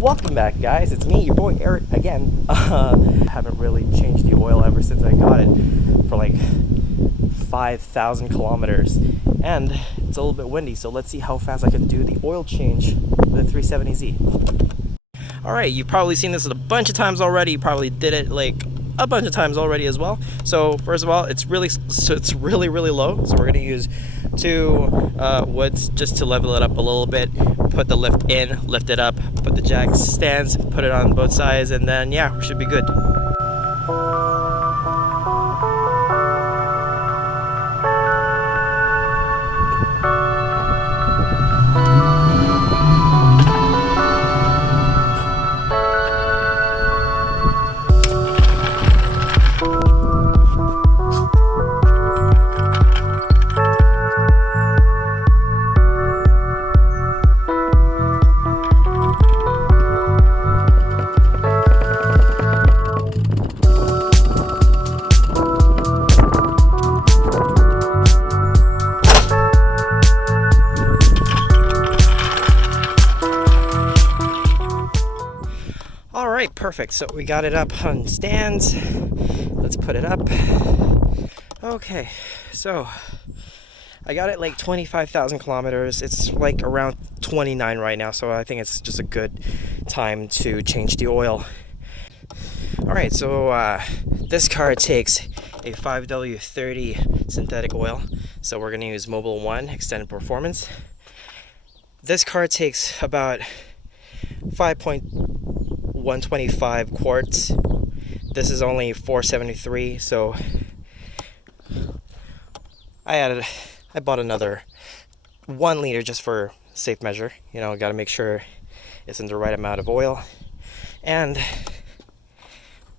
Welcome back, guys. It's me, your boy Eric again. Haven't really changed the oil ever since I got it for like 5,000 kilometers, and it's a little bit windy, so let's see how fast I can do the oil change with a 370Z. Alright, you've probably seen this a bunch of times already. You probably did it like a bunch of times already as well. So first of all, it's really low, so we're going to use two woods just to level it up a little bit. Put the lift in, lift it up, put the jack stands, put it on both sides, and then yeah, we should be good. Alright, perfect. So we got it up on stands. Let's put it up. Okay, so I got it like 25,000 kilometers. It's like around 29 right now, so I think it's just a good time to change the oil. Alright, so this car takes a 5W30 synthetic oil, so we're going to use MOBIL 1 Extended Performance. This car takes about 5.125 quarts. This is only 473, so I bought another 1 liter just for safe measure. You know, got to make sure it's in the right amount of oil, and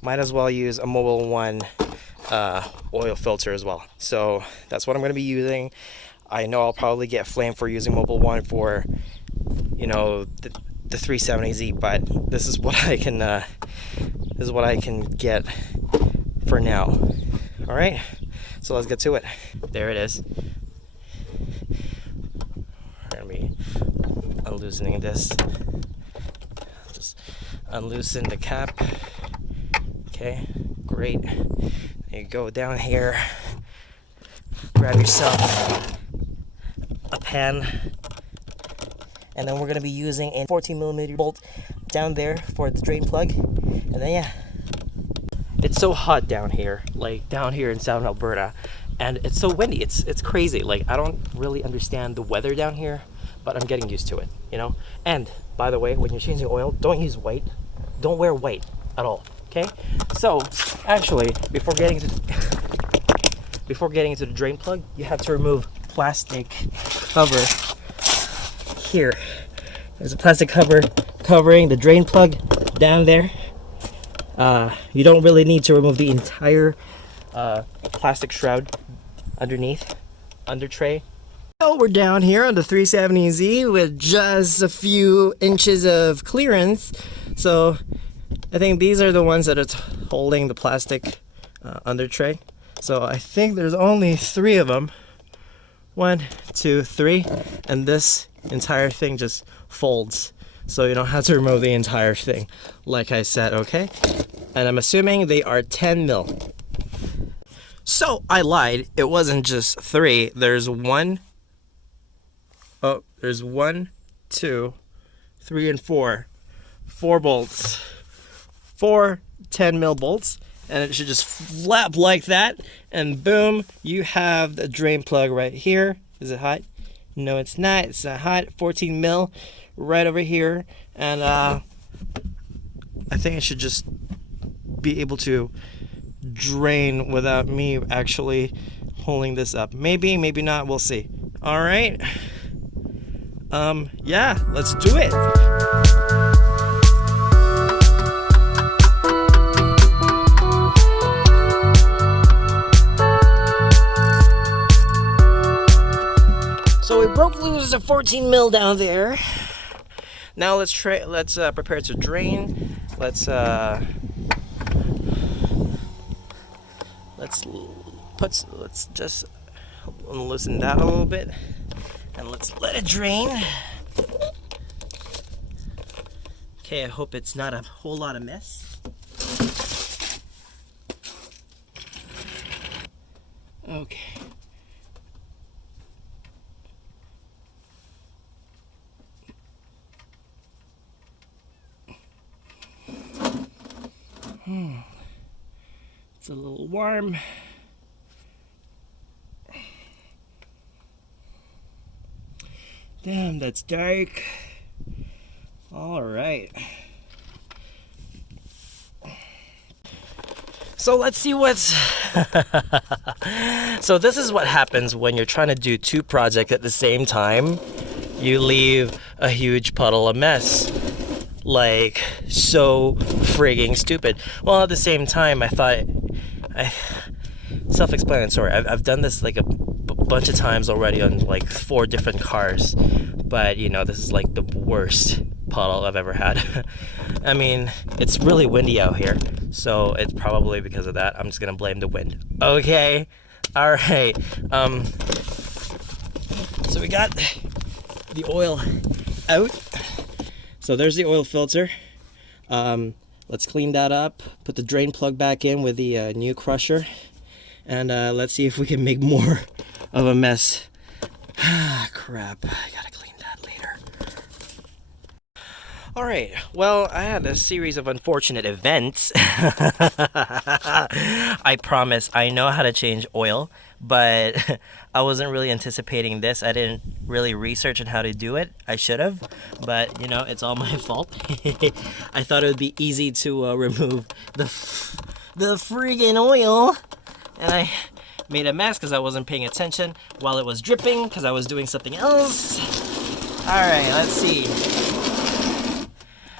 might as well use a MOBIL 1 oil filter as well. So that's what I'm going to be using. I know I'll probably get flamed for using MOBIL 1 for, you know, the 370Z, but this is what I can get for now. All right, so let's get to it. There it is. We're gonna be unloosening this. Just unloosen the cap. Okay, great. There you go. Down here, grab yourself a pan. And then we're going to be using a 14mm bolt down there for the drain plug. And then yeah, it's so hot down here, like down here in Southern Alberta, and it's so windy. It's crazy. Like, I don't really understand the weather down here, but I'm getting used to it, you know. And by the way, when you're changing oil, don't use white. Don't wear white at all. Okay. So actually, before getting into the drain plug, you have to remove plastic cover. Here, there's a plastic cover covering the drain plug down there. You don't really need to remove the entire plastic shroud underneath, under tray. So we're down here on the 370Z with just a few inches of clearance. So I think these are the ones that are holding the plastic under tray. So I think there's only 3 of them. 1, 2, 3, and this entire thing just folds, so you don't have to remove the entire thing, like I said. Okay, and I'm assuming they are 10 mil. So I lied, it wasn't just 3. There's 1, 2, 3, and 4 bolts, 4 10 mil bolts, and it should just flap like that, and boom, you have the drain plug right here. Is it hot? No, it's not. It's not hot. 14 mil right over here, and I think it should just be able to drain without me actually holding this up. Maybe, maybe not. We'll see. All right. Yeah, let's do it. So we broke loose a 14 mil down there. Now let's prepare to drain. Let's just loosen that a little bit, and let's let it drain. Okay, I hope it's not a whole lot of mess. Okay. It's a little warm. Damn, that's dark. All right. So let's see what's... So this is what happens when you're trying to do two projects at the same time. You leave a huge puddle of mess. Like, so frigging stupid. Well, at the same time, I thought... Self-explanatory. I've done this like a bunch of times already on like 4 different cars. But, you know, this is like the worst puddle I've ever had. I mean, it's really windy out here. So it's probably because of that. I'm just going to blame the wind. Okay. All right. So we got the oil out. So there's the oil filter. Let's clean that up. Put the drain plug back in with the new crusher. And let's see if we can make more of a mess. Ah, crap. I gotta clean that later. Alright, well, I had a series of unfortunate events. I promise, I know how to change oil, but I wasn't really anticipating this. I didn't really research on how to do it. I should have, but, you know, it's all my fault. I thought it would be easy to remove the friggin' oil, and I made a mess because I wasn't paying attention while it was dripping because I was doing something else. Alright, let's see.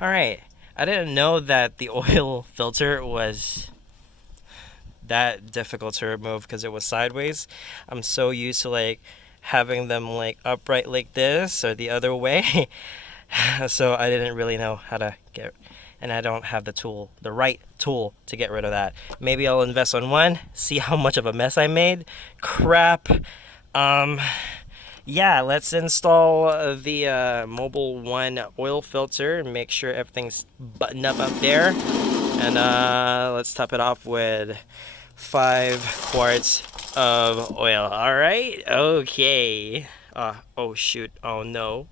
Alright, I didn't know that the oil filter was that difficult to remove because it was sideways. I'm so used to like having them like upright like this or the other way. So I didn't really know how to get, and I don't have the right tool to get rid of that. Maybe I'll invest on one, see how much of a mess I made. Crap. Yeah, let's install the MOBIL 1 oil filter and make sure everything's buttoned up there. And let's top it off with 5 quarts of oil. All right, okay. Oh shoot, oh no.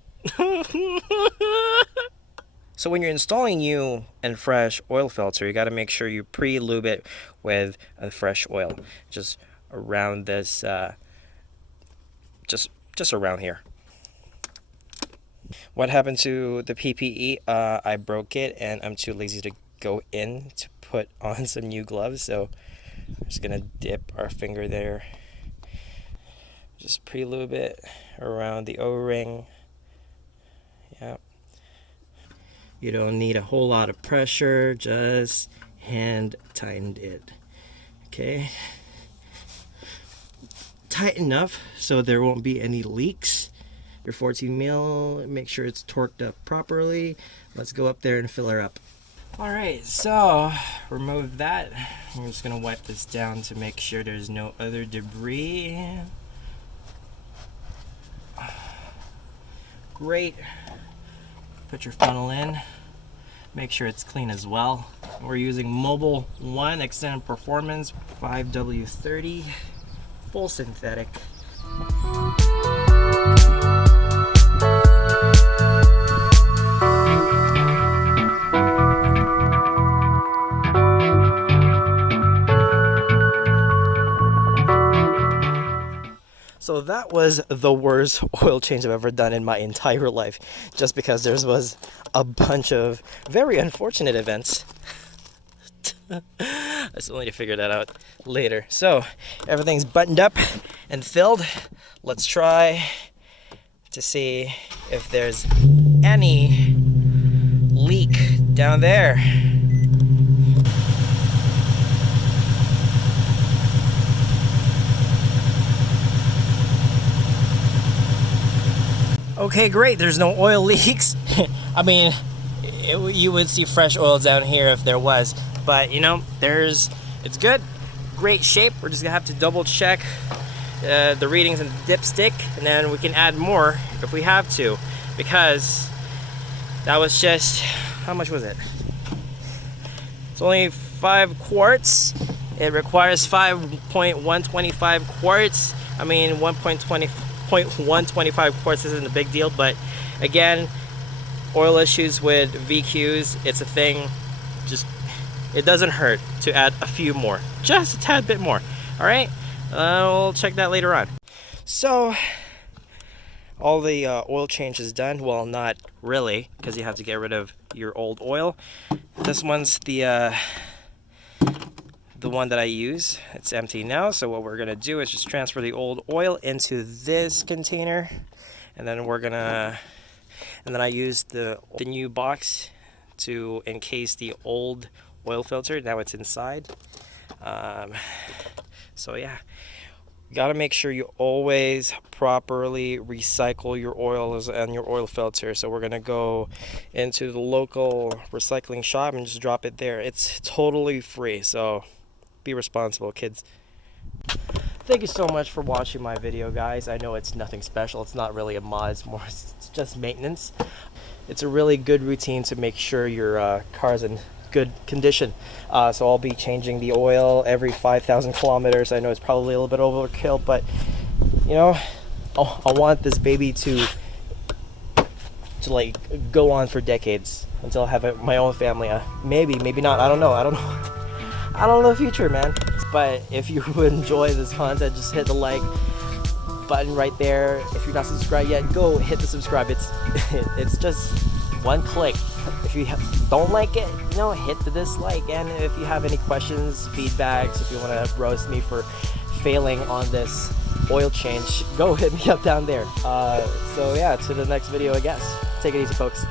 So when you're installing new and fresh oil filter, you got to make sure you pre-lube it with a fresh oil, just around this, just around here. What happened to the PPE? I broke it, and I'm too lazy to go in to put on some new gloves, so I'm just gonna dip our finger there. Just pre-lube it around the O-ring. Yeah. You don't need a whole lot of pressure, just hand tighten it. Okay. Tight enough so there won't be any leaks. Your 14 mil, make sure it's torqued up properly. Let's go up there and fill her up. Alright, so remove that. I'm just gonna wipe this down to make sure there's no other debris. Great. Put your funnel in. Make sure it's clean as well. We're using MOBIL 1 Extended Performance 5W30 full synthetic. So that was the worst oil change I've ever done in my entire life, just because there was a bunch of very unfortunate events. I still need to figure that out later. So everything's buttoned up and filled. Let's try to see if there's any leak down there. Okay, great, there's no oil leaks. I mean, you would see fresh oil down here if there was, but you know, it's good, great shape. We're just gonna have to double check the readings in the dipstick, and then we can add more if we have to, because that was just how much was it? It's only 5 quarts. It requires 5.125 quarts. I mean, 1.25 quarts isn't a big deal, but again, oil issues with VQs, it's a thing. Just, it doesn't hurt to add a few more, just a tad bit more. All right, we'll check that later on. So all the oil change is done. Well, not really, because you have to get rid of your old oil. This one's the one that I use. It's empty now, so what we're gonna do is just transfer the old oil into this container, and then I use the new box to encase the old oil filter. Now it's inside. So yeah, you gotta make sure you always properly recycle your oils and your oil filter. So we're gonna go into the local recycling shop and just drop it there. It's totally free, so be responsible, kids. Thank you so much for watching my video, guys. I know it's nothing special. It's not really a mod. It's just maintenance. It's a really good routine to make sure your car's in good condition. So I'll be changing the oil every 5,000 kilometers. I know it's probably a little bit overkill, but you know, I want this baby to like go on for decades until I have my own family. Maybe not. I don't know. I don't know the future, man. But if you would enjoy this content, just hit the like button right there. If you're not subscribed yet, go hit the subscribe. It's just one click. If you don't like it, you know, hit the dislike. And if you have any questions, feedbacks, if you want to roast me for failing on this oil change, go hit me up down there. So yeah, to the next video, I guess. Take it easy, folks.